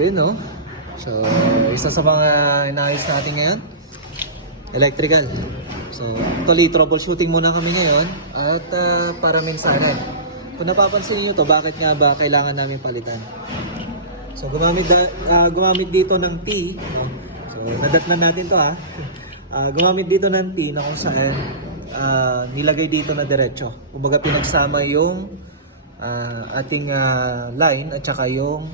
Yun, no? So, isa sa mga inaayos natin ngayon, electrical. So, actually, troubleshooting muna kami ngayon at para mensahe. Kung napapansin niyo to, bakit nga ba kailangan namin palitan? So, gumamit dito ng T. No? So, nadatnan natin to ha. Gumamit dito ng T na kung saan nilagay dito na diretso. Kumbaga pinagsama yung ating line at saka yung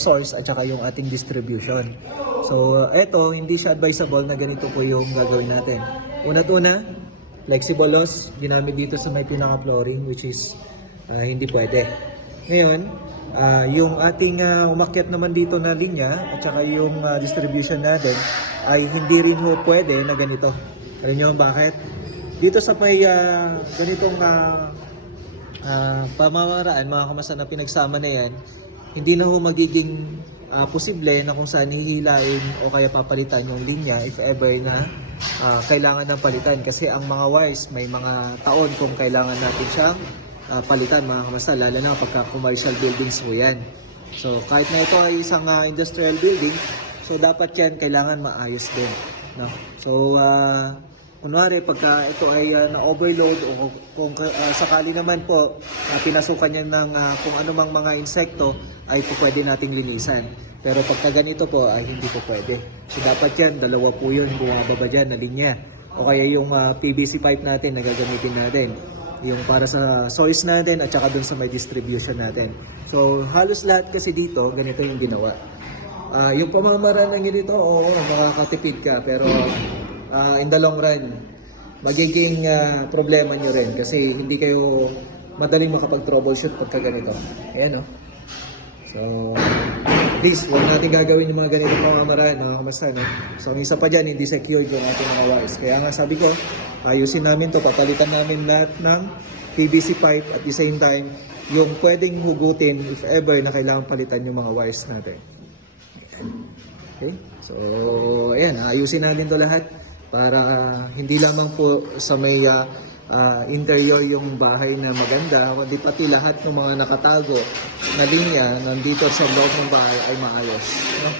source at saka yung ating distribution. So eto, hindi siya advisable na ganito po yung gagawin natin. Una-una, flexible loss ginamit dito sa may pinaka-flooring, which is hindi pwede. Ngayon, yung ating umakyat naman dito na linya at saka yung distribution natin ay hindi rin ho pwede na ganito. Alam nyo bakit? Dito sa may ganitong pamamaraan, mga kamasa na pinagsama na yan, hindi na ho magiging posible na kung saan hihilain o kaya papalitan yung linya if ever na kailangan ng palitan. Kasi ang mga wires, may mga taon kung kailangan natin siyang palitan, mga kamasa, lalo na pagka commercial buildings po yan. So kahit na ito ay isang industrial building, so dapat yan kailangan maayos din, no? So kunwari, pagka ito ay na-overload o kung sakali naman po pinasukan niya ng kung anumang mga insekto, ay po pwede nating linisan. Pero pagka ganito po ay hindi po pwede. So dapat yan, dalawa po yun bumababa dyan na linya. O kaya yung PVC pipe natin na gagamitin natin. Yung para sa soils natin at saka dun sa may distribution natin. So halos lahat kasi dito, ganito yung ginawa. Yung pamamaraan ng ganito, oo, makakatipid ka. Pero in the long run, magiging problema nyo rin kasi hindi kayo madaling makapag-troubleshoot pagka ganito. Ayan, no? So, please, huwag natin gagawin yung mga ganitong pamamaraan, mga kamasta, no? So, ang isa pa dyan, hindi secure yung ating mga wires. Kaya nga sabi ko, ayusin namin to, papalitan namin lahat ng PVC pipe at the same time, yung pwedeng hugutin if ever na kailangan palitan yung mga wires natin. Ayan. Okay? So, ayan, ayusin natin to lahat para hindi lamang po sa may interior yung bahay na maganda, kundi pati lahat ng mga nakatago na linya nandito sa loob ng bahay ay maayos, no?